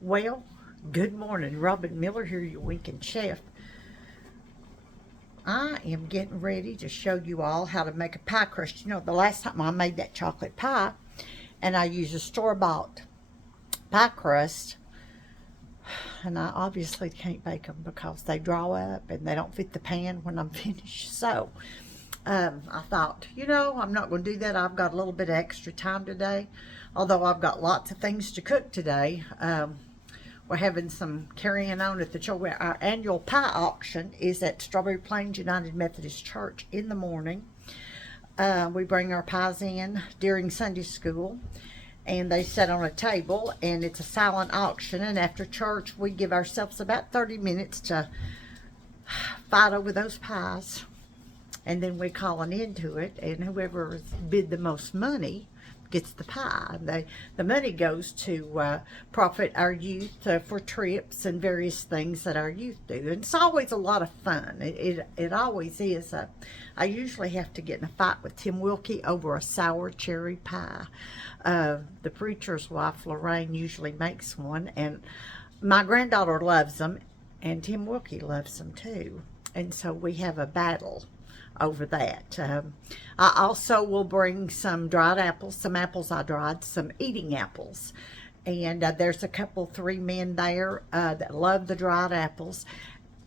Well, good morning. Robin Miller here, your winking chef. I am getting ready to show you all how to make a pie crust. You know, the last time I made that chocolate pie, and I used a store-bought pie crust, and I obviously can't bake them because they draw up and they don't fit the pan when I'm finished. So, I thought, I'm not going to do that. I've got a little bit of extra time today, although I've got lots of things to cook today. We're having some carrying on at the church. Our annual pie auction is at Strawberry Plains United Methodist Church in the morning. We bring our pies in during Sunday school, and they sit on a table, and it's a silent auction. And after church, we give ourselves about 30 minutes to fight over those pies, and then we call an end to it, and whoever bid the most money gets the pie. The money goes to profit our youth for trips and various things that our youth do. And it's always a lot of fun. It always is. I usually have to get in a fight with Tim Wilkie over a sour cherry pie. The preacher's wife, Lorraine, usually makes one, and my granddaughter loves them, and Tim Wilkie loves them too. And so we have a battle over that. I also will bring some dried apples, some apples I dried, some eating apples. And there's a couple, 3 men there that love the dried apples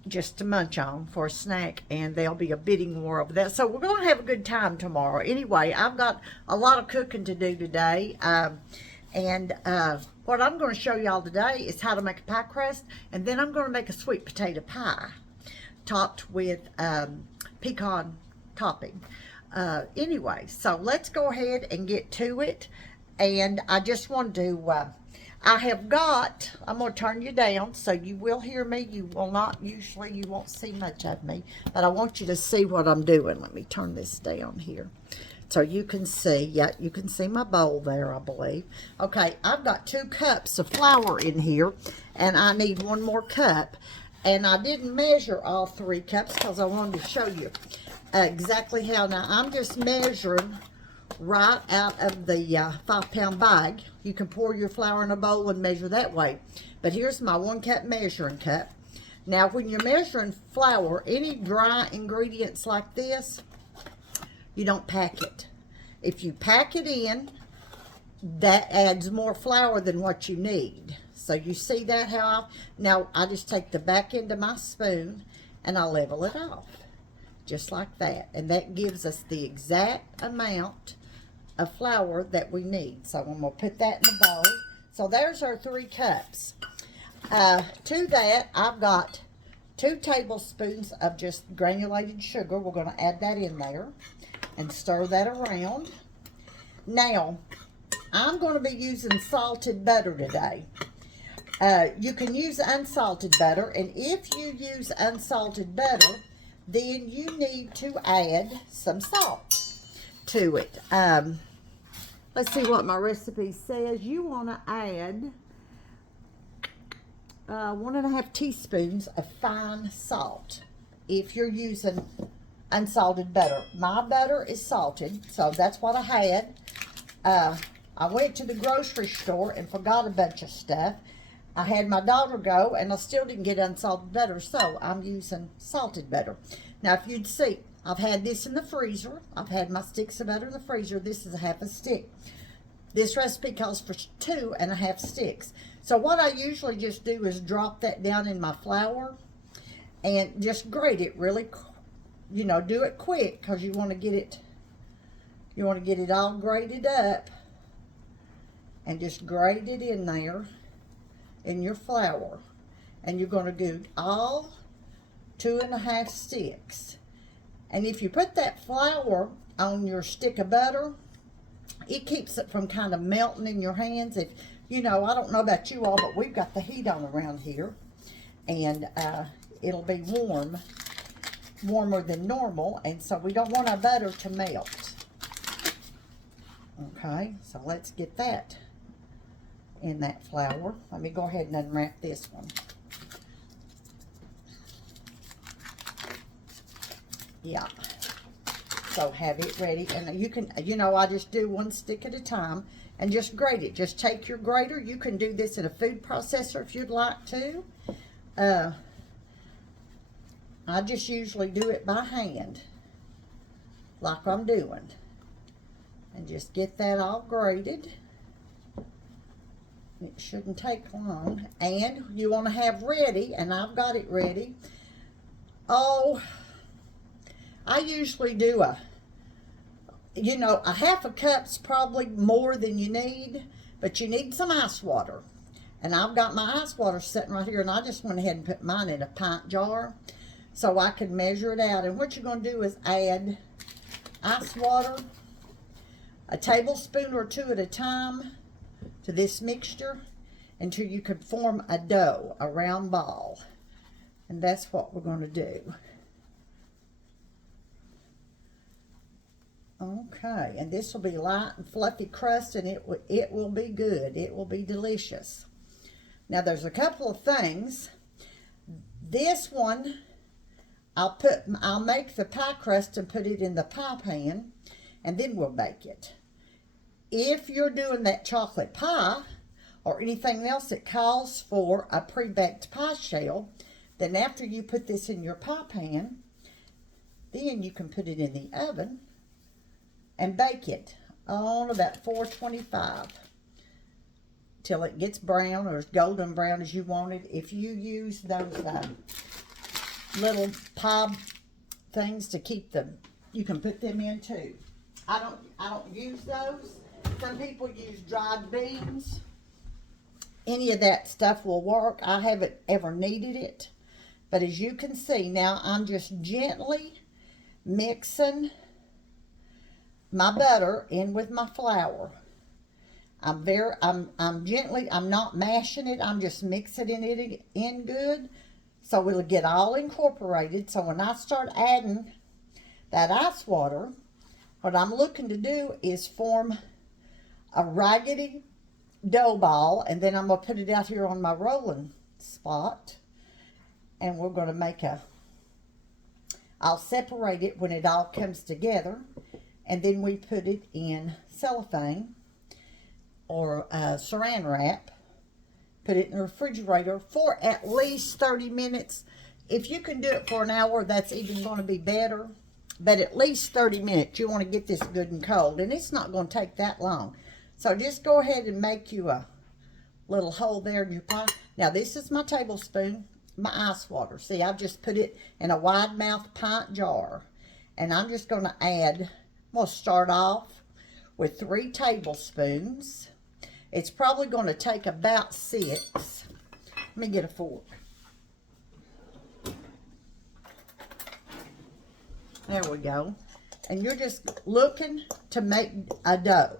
just to munch on for a snack, and there'll be a bidding war over that. So we're going to have a good time tomorrow. Anyway, I've got a lot of cooking to do today. And what I'm going to show y'all today is how to make a pie crust, and then I'm going to make a sweet potato pie topped with pecan topping. Anyway, so let's go ahead and get to it. And I just want to, I'm going to turn you down so you will hear me. You will not, usually you won't see much of me, but I want you to see what I'm doing. Let me turn this down here so you can see. Yeah, you can see my bowl there, I believe. Okay, I've got 2 cups of flour in here, and I need 1 more cup. And I didn't measure all 3 cups because I wanted to show you exactly how. Now, I'm just measuring right out of the 5-pound bag. You can pour your flour in a bowl and measure that way. But here's my 1 cup measuring cup. Now, when you're measuring flour, any dry ingredients like this, you don't pack it. If you pack it in, that adds more flour than what you need. So you see that now I just take the back end of my spoon and I level it off. Just like that. And that gives us the exact amount of flour that we need. So I'm going to put that in the bowl. So there's our 3 cups. To that, I've got 2 tablespoons of just granulated sugar. We're going to add that in there and stir that around. Now, I'm going to be using salted butter today. You can use unsalted butter, and if you use unsalted butter, then you need to add some salt to it. Let's see what my recipe says. You want to add 1.5 teaspoons of fine salt if you're using unsalted butter. My butter is salted, so that's what I had. I went to the grocery store and forgot a bunch of stuff. I had my daughter go, and I still didn't get unsalted butter, so I'm using salted butter. Now, if you'd see, I've had this in the freezer. I've had my sticks of butter in the freezer. This is a 1/2 stick. This recipe calls for 2.5 sticks. So what I usually just do is drop that down in my flour and just grate it really, do it quick because you want to get it all grated up, and just grate it in there in your flour. And you're going to do all 2.5 sticks. And if you put that flour on your stick of butter, it keeps it from kind of melting in your hands. If I don't know about you all, but we've got the heat on around here, and it'll be warmer than normal, and so we don't want our butter to melt. Okay, so let's get that in that flour. Let me go ahead and unwrap this one. Yeah. So have it ready, and you can, I just do 1 stick at a time, and just grate it. Just take your grater. You can do this in a food processor if you'd like to. I just usually do it by hand, like I'm doing. And just get that all grated. It shouldn't take long. And you want to have ready, and I've got it ready. Oh, I usually do a half a cup's probably more than you need, but you need some ice water. And I've got my ice water sitting right here, and I just went ahead and put mine in a pint jar so I could measure it out. And what you're going to do is add ice water, a tablespoon or two at a time, to this mixture until you can form a dough, a round ball. And that's what we're going to do. Okay, and this will be light and fluffy crust, and it will be good. It will be delicious. Now there's a couple of things. This one, I'll make the pie crust and put it in the pie pan, and then we'll bake it. If you're doing that chocolate pie or anything else that calls for a pre-baked pie shell, then after you put this in your pie pan, then you can put it in the oven and bake it on about 425 till it gets brown or as golden brown as you want it. If you use those little pie things to keep them, you can put them in too. I don't use those. Some people use dried beans. Any of that stuff will work. I haven't ever needed it. But as you can see, now I'm just gently mixing my butter in with my flour. I'm not mashing it. I'm just mixing it in good so it'll get all incorporated. So when I start adding that ice water, what I'm looking to do is form a raggedy dough ball, and then I'm going to put it out here on my rolling spot, and we're going to make I'll separate it when it all comes together, and then we put it in cellophane or saran wrap, put it in the refrigerator for at least 30 minutes. If you can do it for an hour, that's even going to be better, but at least 30 minutes. You want to get this good and cold, and it's not going to take that long. So just go ahead and make you a little hole there in your pie. Now this is my tablespoon, my ice water. See, I've just put it in a wide mouth pint jar. And I'm just going to add, we'll start off with 3 tablespoons. It's probably going to take about 6. Let me get a fork. There we go. And you're just looking to make a dough.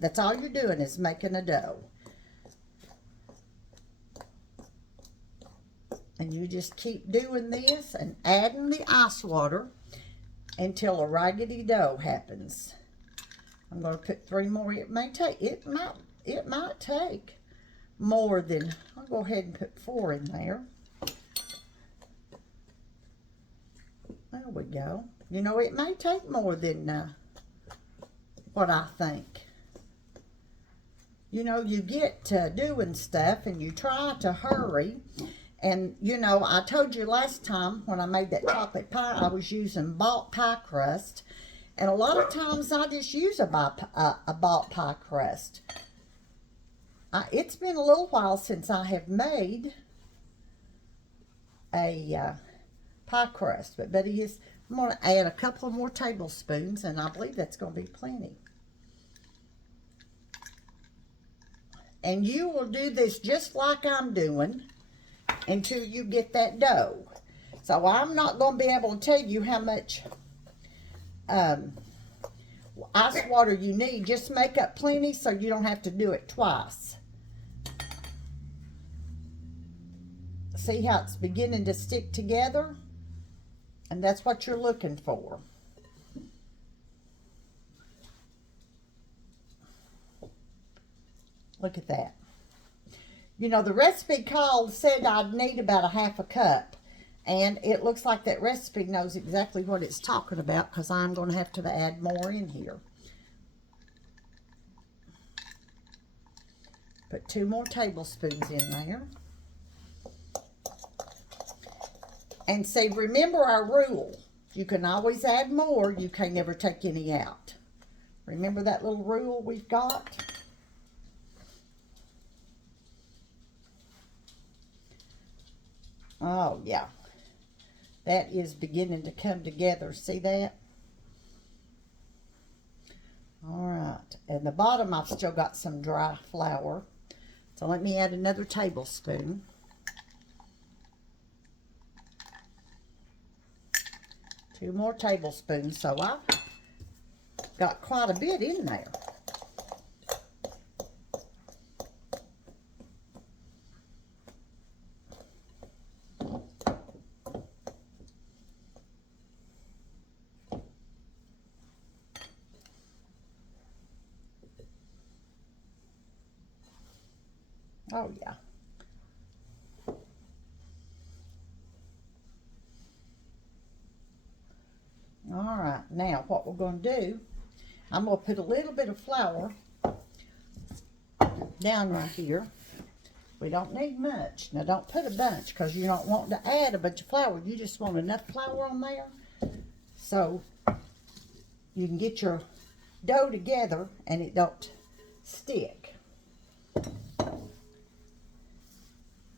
That's all you're doing is making a dough. And you just keep doing this and adding the ice water until a raggedy dough happens. I'm going to put 3 more. It might take more than, I'll go ahead and put 4 in there. There we go. You know, it may take more than what I think. You know, you get to doing stuff and you try to hurry. And, you know, I told you last time when I made that chocolate pie, I was using bought pie crust. And a lot of times I just use a bought pie crust. It's been a little while since I have made a pie crust. But Betty is... I'm going to add a couple more tablespoons, and I believe that's going to be plenty. And you will do this just like I'm doing until you get that dough. So I'm not going to be able to tell you how much ice water you need. Just make up plenty so you don't have to do it twice. See how it's beginning to stick together? And that's what you're looking for. Look at that. You know, the recipe said I'd need about a half a cup. And it looks like that recipe knows exactly what it's talking about, because I'm going to have to add more in here. Put 2 more tablespoons in there. And see, remember our rule. You can always add more. You can't never take any out. Remember that little rule we've got? Oh, yeah. That is beginning to come together. See that? All right. And the bottom, I've still got some dry flour. So let me add another tablespoon. Two more tablespoons. So I've got quite a bit in there. Oh, yeah. All right, now what we're going to do, I'm going to put a little bit of flour down right here. We don't need much. Now, don't put a bunch because you don't want to add a bunch of flour. You just want enough flour on there so you can get your dough together and it don't stick.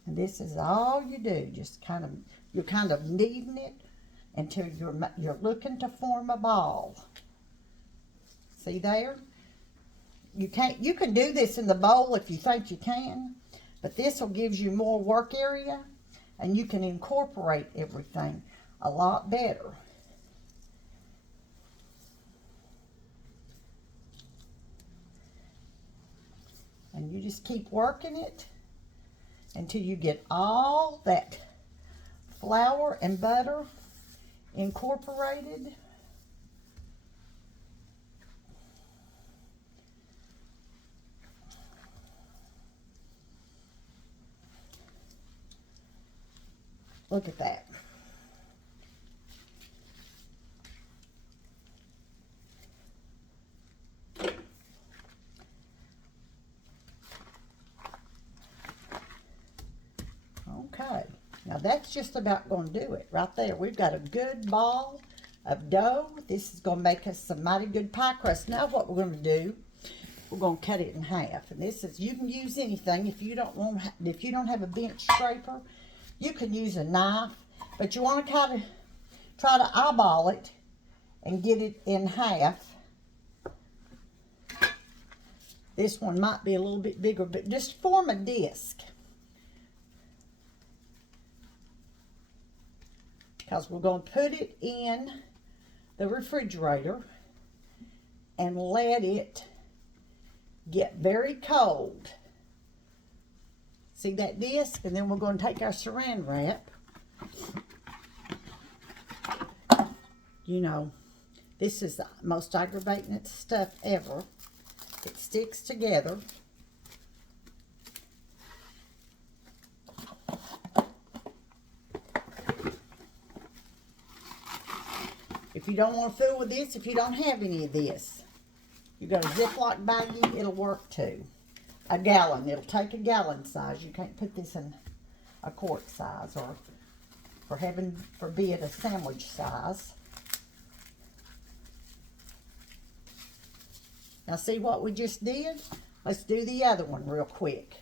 And this is all you do. Just you're kind of kneading it until you're looking to form a ball. See there? You can do this in the bowl if you think you can, but this will give you more work area and you can incorporate everything a lot better. And you just keep working it until you get all that flour and butter incorporated. Look at that. Okay, now that's just about going to do it right there. We've got a good ball of dough. This is going to make us some mighty good pie crust. Now what we're going to do, we're going to cut it in half. And this is, you can use anything. If you don't have a bench scraper, you can use a knife, but you want to kind of try to eyeball it and get it in half. This one might be a little bit bigger, but just form a disc. Because we're going to put it in the refrigerator and let it get very cold. See that disc? And then we're going to take our saran wrap. You know, this is the most aggravating stuff ever. It sticks together. If you don't want to fool with this, if you don't have any of this, you got a Ziploc baggie, it'll work too. A gallon, it'll take a gallon size. You can't put this in a quart size or, for heaven forbid, a sandwich size. Now see what we just did? Let's do the other one real quick.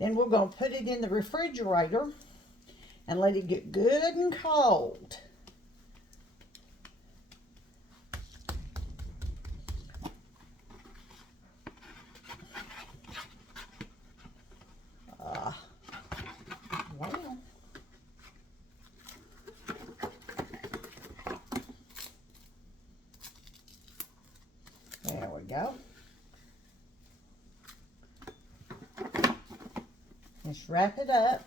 Then we're going to put it in the refrigerator and let it get good and cold. Well, there we go. Just wrap it up.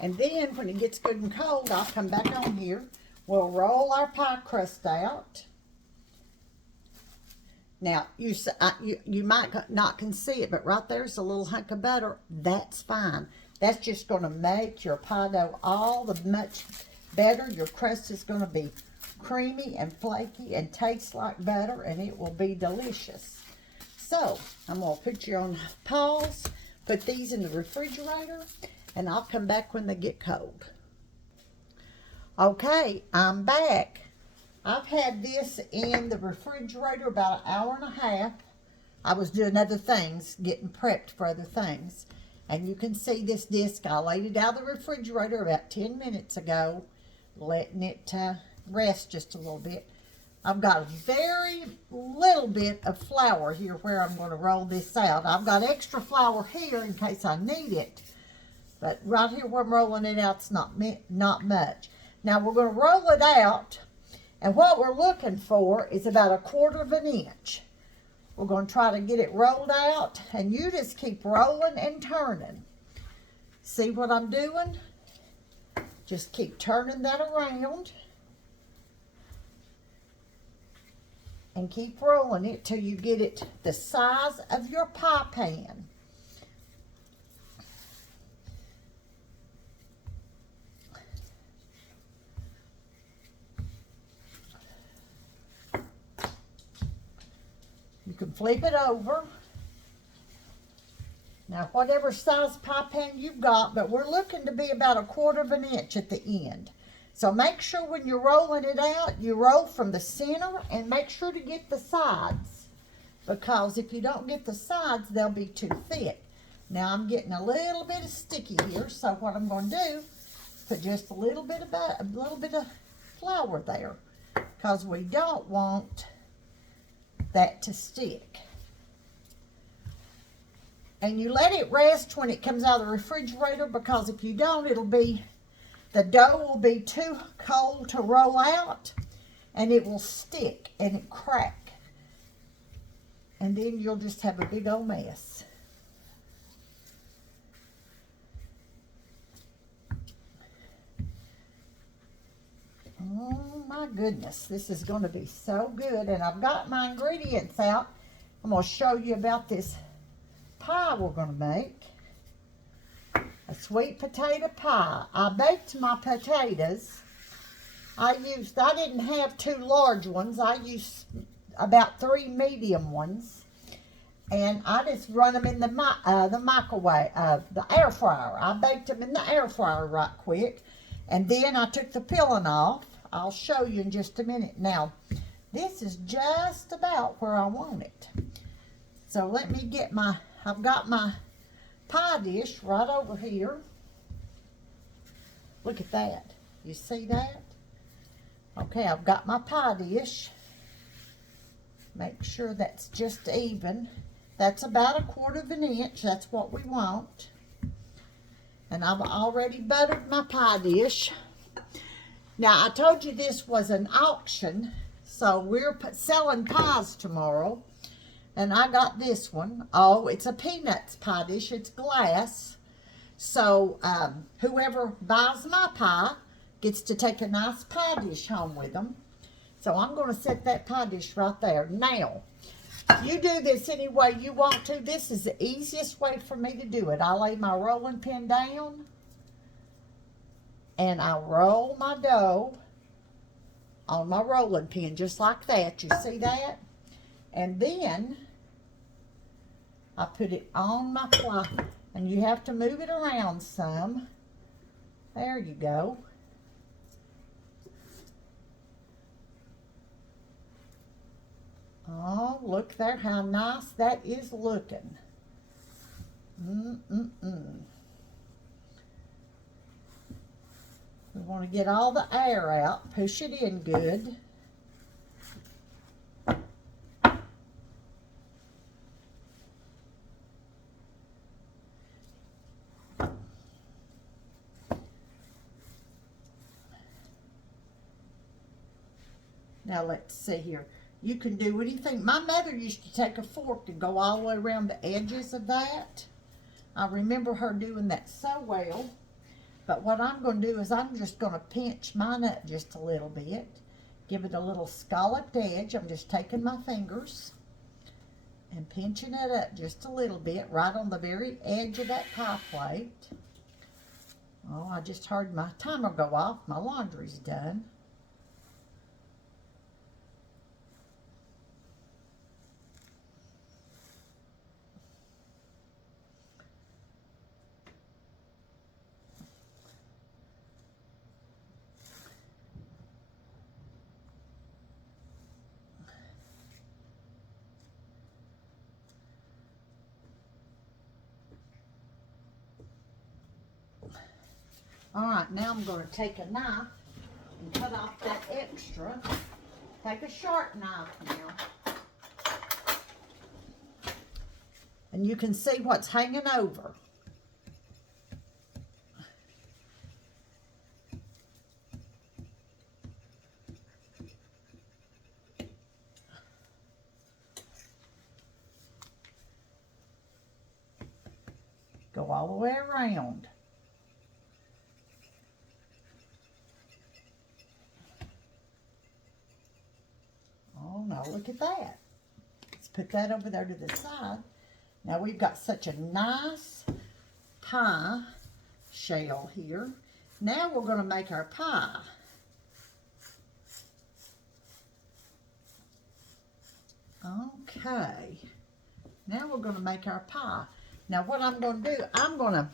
And then when it gets good and cold, I'll come back on here. We'll roll our pie crust out. Now, you might not can see it, but right there's a little hunk of butter. That's fine. That's just going to make your pie dough all the much better. Your crust is going to be creamy and flaky and taste like butter, and it will be delicious. So, I'm going to put you on pause, put these in the refrigerator, and I'll come back when they get cold. Okay, I'm back. I've had this in the refrigerator about an hour and a half. I was doing other things, getting prepped for other things. And you can see this disc, I laid it out of the refrigerator about 10 minutes ago, letting it rest just a little bit. I've got a very little bit of flour here where I'm going to roll this out. I've got extra flour here in case I need it. But right here where I'm rolling it out, it's not much. Now we're going to roll it out, and what we're looking for is about 1/4 of an inch. We're going to try to get it rolled out, and you just keep rolling and turning. See what I'm doing? Just keep turning that around. And keep rolling it till you get it the size of your pie pan. You can flip it over. Now, whatever size pie pan you've got, but we're looking to be about 1/4 of an inch at the end. So make sure when you're rolling it out, you roll from the center and make sure to get the sides. Because if you don't get the sides, they'll be too thick. Now I'm getting a little bit of sticky here, so what I'm going to do, put just a little bit of flour there, because we don't want that to stick. And you let it rest when it comes out of the refrigerator, because if you don't, the dough will be too cold to roll out, and it will stick and it crack. And then you'll just have a big old mess. Oh my goodness, this is going to be so good. And I've got my ingredients out. I'm going to show you about this pie we're going to make. A sweet potato pie. I baked my potatoes. I didn't have 2 large ones. I used about 3 medium ones. And I just run them in the microwave, the air fryer. I baked them in the air fryer right quick. And then I took the peeling off. I'll show you in just a minute. Now, this is just about where I want it. So let me get I've got my pie dish right over here. Look at that. You see that? Okay, I've got my pie dish. Make sure that's just even. That's about 1/4 of an inch. That's what we want. And I've already buttered my pie dish. Now, I told you this was an auction, so we're selling pies tomorrow. And I got this one. Oh, it's a peanuts pie dish. It's glass. So whoever buys my pie gets to take a nice pie dish home with them. So I'm going to set that pie dish right there. Now, you do this any way you want to. This is the easiest way for me to do it. I lay my rolling pin down, and I roll my dough on my rolling pin just like that. You see that? And then I put it on my fly, and you have to move it around some. There you go. Oh, look there how nice that is looking. We want to get all the air out, push it in good. Now let's see here. You can do anything. My mother used to take a fork and go all the way around the edges of that. I remember her doing that so well. But what I'm going to do is I'm just going to pinch mine up just a little bit. Give it a little scalloped edge. I'm just taking my fingers and pinching it up just a little bit right on the very edge of that pie plate. Oh, I just heard my timer go off. My laundry's done. All right, now I'm going to take a knife and cut off that extra. Take a sharp knife now. And you can see what's hanging over. Go all the way around. Oh no, look at that. Let's put that over there to the side. Now we've got such a nice pie shell here. Now we're going to make our pie. Okay. Now we're going to make our pie. Now what I'm going to do, I'm going to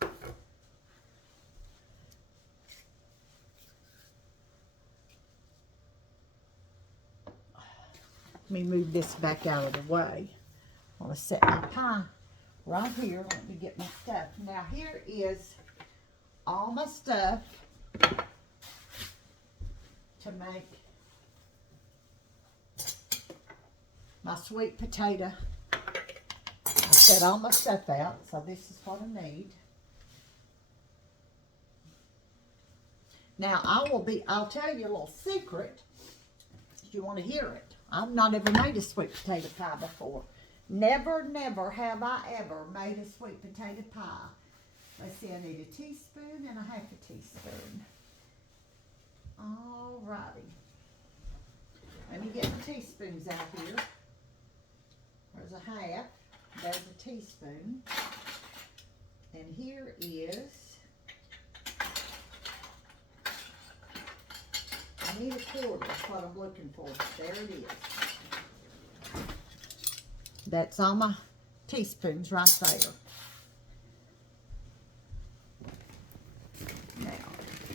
let me move this back out of the way. I'm going to set my pie right here. Let me get my stuff. Now here is all my stuff to make my sweet potato. I set all my stuff out, so this is what I need. Now I'll tell you a little secret if you want to hear it. I've not ever made a sweet potato pie before. Never have I ever made a sweet potato pie. Let's see, I need a teaspoon and a half a teaspoon. Alrighty. Let me get my teaspoons out here. There's a half. There's a teaspoon. And here is, I need a quarter. That's what I'm looking for. There it is. That's all my teaspoons right there. Now,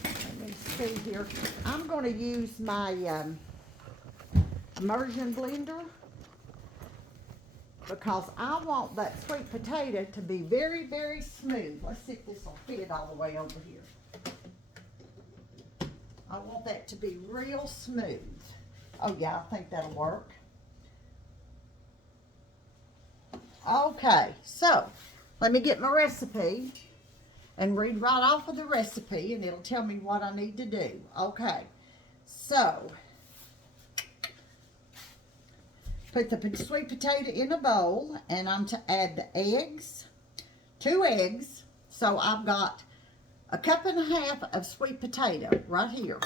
let me see here. I'm going to use my immersion blender because I want that sweet potato to be very, very smooth. Let's see if this will fit all the way over here. I want that to be real smooth. Oh yeah, I think that'll work. Okay, so let me get my recipe and read right off of the recipe, and it'll tell me what I need to do. Okay, so put the sweet potato in a bowl, and I'm to add the eggs, 2 eggs. So I've got a cup and a half of sweet potato right here.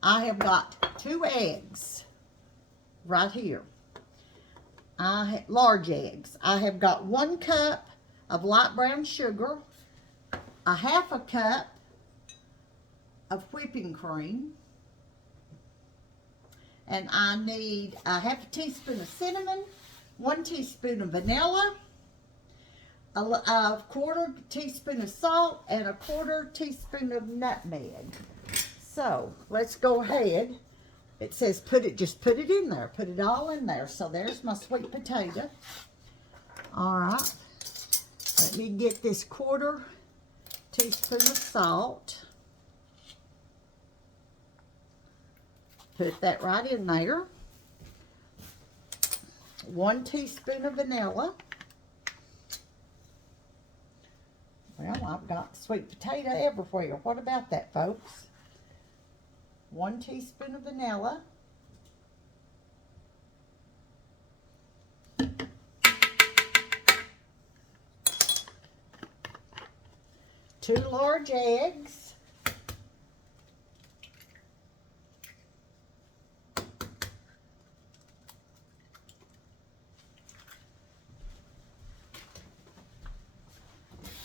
I have got 2 eggs right here. Large eggs. I have got 1 cup of light brown sugar, a half a cup of whipping cream, and I need a half a teaspoon of cinnamon, 1 teaspoon of vanilla, a 1/4 teaspoon of salt, and a 1/4 teaspoon of nutmeg. So let's go ahead. It says just put it in there. Put it all in there. So there's my sweet potato. All right. Let me get this 1/4 teaspoon of salt. Put that right in there. 1 teaspoon of vanilla. Well, I've got sweet potato everywhere. What about that, folks? 1 teaspoon of vanilla. Two large eggs.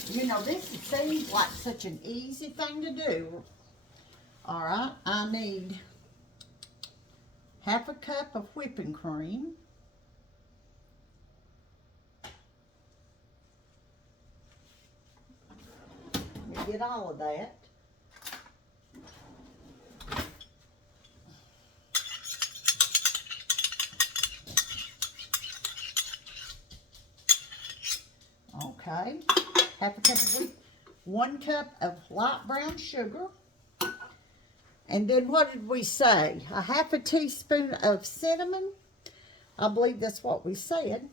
You know, this seems like such an easy thing to do. All right, I need half a cup of whipping cream. Let me get all of that. Okay. half a cup of wheat, 1 cup of light brown sugar. And then what did we say? A half a teaspoon of cinnamon. I believe that's what we said.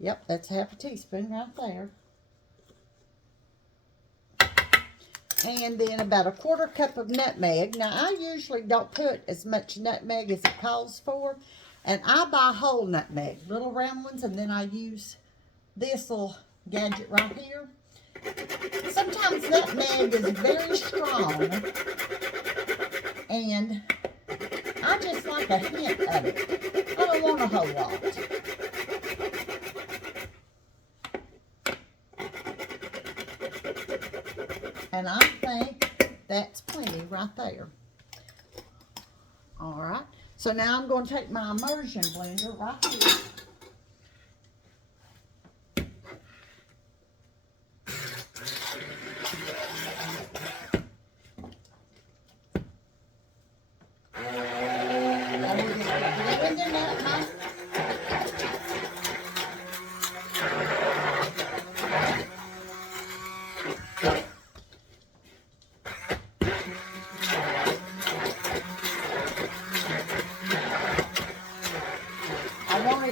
Yep, that's half a teaspoon right there. And then about a 1/4 cup of nutmeg. Now, I usually don't put as much nutmeg as it calls for. And I buy whole nutmeg, little round ones, and then I use this little gadget right here. Sometimes nutmeg is very strong, and I just like a hint of it. I don't want a whole lot. And I think that's plenty right there. All right. So now I'm going to take my immersion blender right here.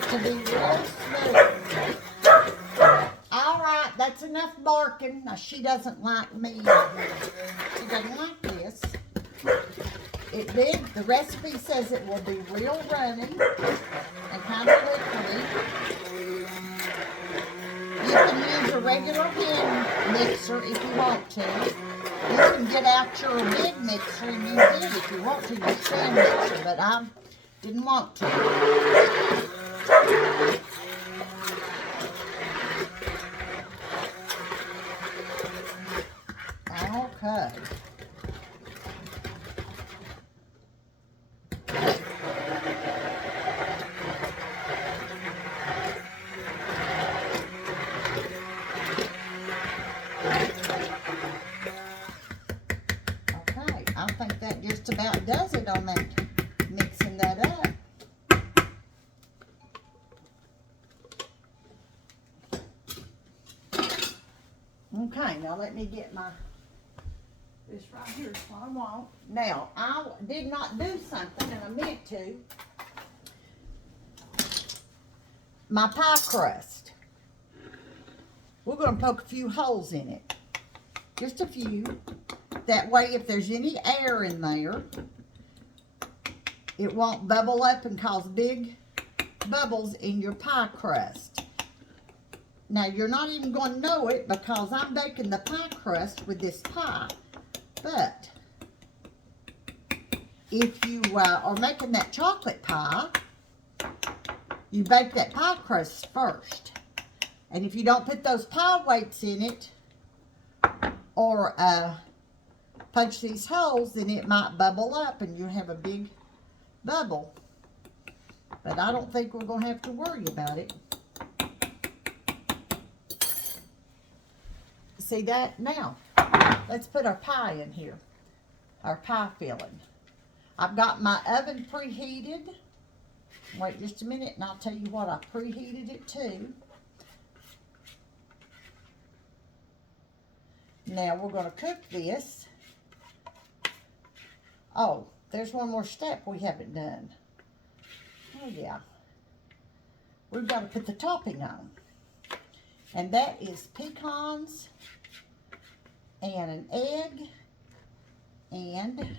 To be real smooth. Alright, that's enough barking. Now, she doesn't like me. She doesn't like this. The recipe says it will be real runny and kind of liquidy. You can use a regular hand mixer if you want to. You can get out your big mixer and use it if you want to, your stand mixer, but I didn't want to. Okay. Okay, I think that just about does it on that, mixing that up. Okay, now let me get this right here is what I want. Now, I did not do something, and I meant to. My pie crust. We're going to poke a few holes in it. Just a few. That way, if there's any air in there, it won't bubble up and cause big bubbles in your pie crust. Now, you're not even going to know it because I'm baking the pie crust with this pie. But if you are making that chocolate pie, you bake that pie crust first. And if you don't put those pie weights in it or punch these holes, then it might bubble up and you'll have a big bubble. But I don't think we're going to have to worry about it. See that? Now, let's put our pie in here, our pie filling. I've got my oven preheated. Wait just a minute and I'll tell you what I preheated it to. Now we're going to cook this. Oh, there's one more step we haven't done. Oh yeah. We've got to put the topping on. And that is pecans and an egg and,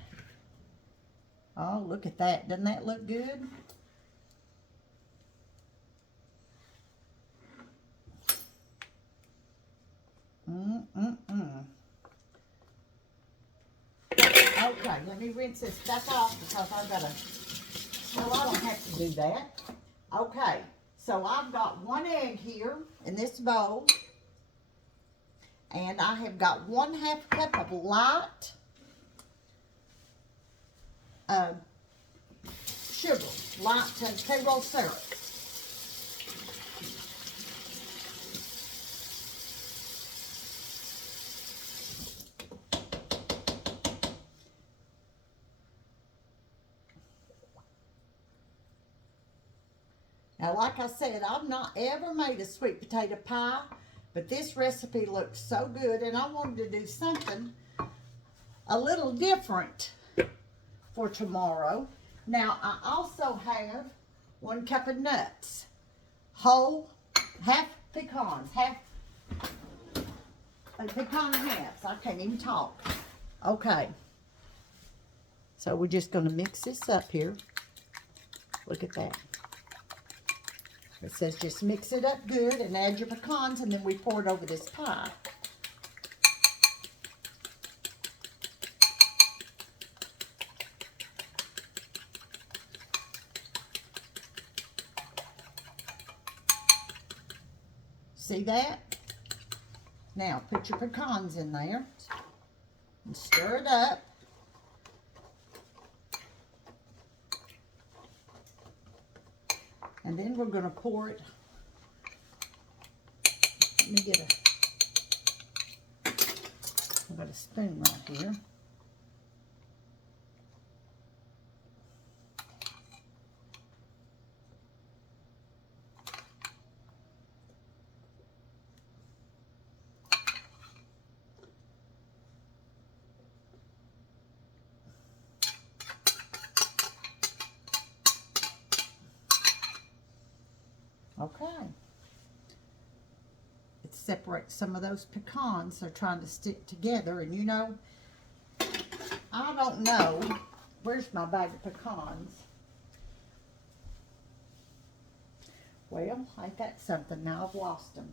oh, look at that. Doesn't that look good? Okay, let me rinse this stuff off because I've got to, well, I don't have to do that. Okay, so I've got 1 egg here in this bowl. And I have got 1/2 cup of light sugar, light table syrup. Now, like I said, I've not ever made a sweet potato pie, but this recipe looks so good, and I wanted to do something a little different for tomorrow. Now, I also have 1 cup of nuts, whole, half pecans, half a pecan halves. I can't even talk. Okay. So we're just going to mix this up here. Look at that. It says just mix it up good and add your pecans, and then we pour it over this pie. See that? Now put your pecans in there and stir it up. And then we're going to pour it. Let me get I've got a spoon right here. Okay. It separates some of those pecans. They're trying to stick together. And you know, I don't know. Where's my bag of pecans? Well, ain't that something? Now I've lost them.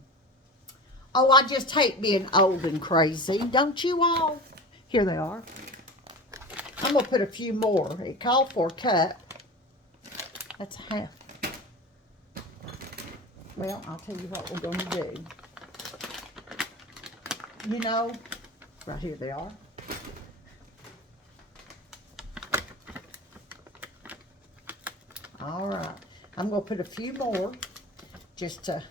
Oh, I just hate being old and crazy. Don't you all? Here they are. I'm going to put a few more. It called for a cup. That's a half. Well, I'll tell you what we're going to do. You know, right here they are. All right. I'm going to put a few more just to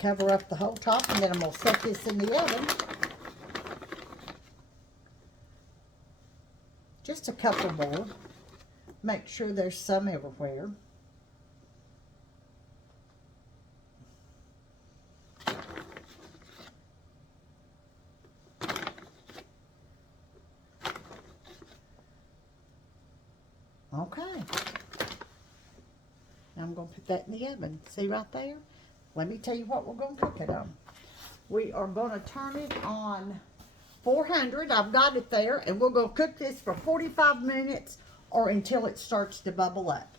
cover up the whole top, and then I'm going to set this in the oven. Just a couple more. Make sure there's some everywhere. Okay. Now I'm going to put that in the oven. See right there? Let me tell you what we're going to cook it on. We are going to turn it on 400. I've got it there. And we're going to cook this for 45 minutes or until it starts to bubble up.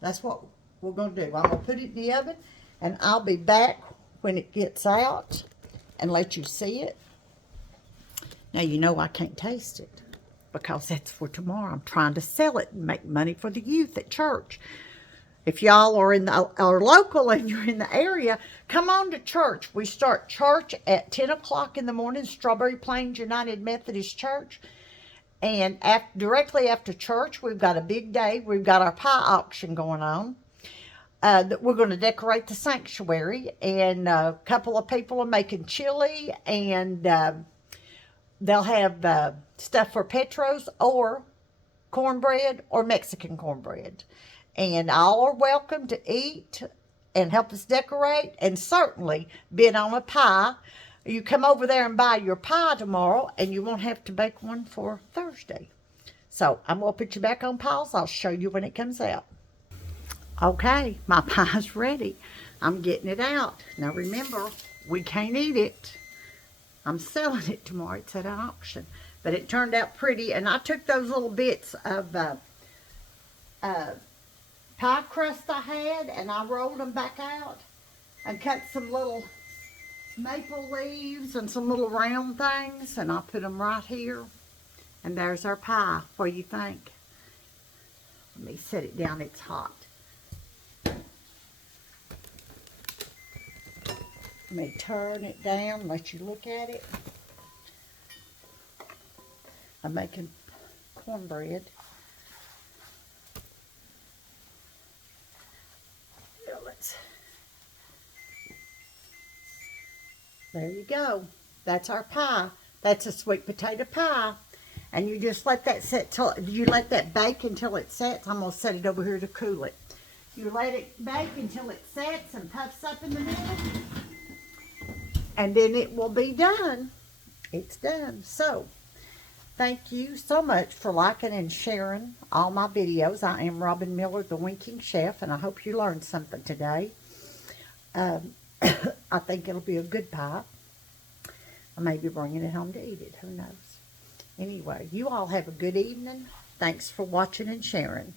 That's what we're going to do. I'm going to put it in the oven, and I'll be back when it gets out and let you see it. Now, you know I can't taste it because that's for tomorrow. I'm trying to sell it and make money for the youth at church. If y'all are local and you're in the area, come on to church. We start church at 10 o'clock in the morning, Strawberry Plains United Methodist Church. And directly after church, we've got a big day. We've got our pie auction going on. We're going to decorate the sanctuary. And a couple of people are making chili. And they'll have stuff for Petros or cornbread or Mexican cornbread. And all are welcome to eat and help us decorate, and certainly bid on a pie. You come over there and buy your pie tomorrow, and you won't have to bake one for Thursday. So I'm going to put you back on pause. I'll show you when it comes out. Okay, my pie's ready. I'm getting it out. Now remember, we can't eat it. I'm selling it tomorrow. It's at an auction. But it turned out pretty, and I took those little bits of pie crust I had, and I rolled them back out and cut some little maple leaves and some little round things, and I put them right here. And there's our pie. What do you think? Let me set it down. It's hot. Let me turn it down, let you look at it. I'm making cornbread. There you go. That's our pie. That's a sweet potato pie. And you just let that set till you let that bake until it sets. I'm gonna set it over here to cool it. You let it bake until it sets and puffs up in the middle, and then it will be done. It's done. So, thank you so much for liking and sharing all my videos. I am Robin Miller, the Winking Chef, and I hope you learned something today. I think it'll be a good pie. I may be bringing it home to eat it. Who knows? Anyway, you all have a good evening. Thanks for watching and sharing.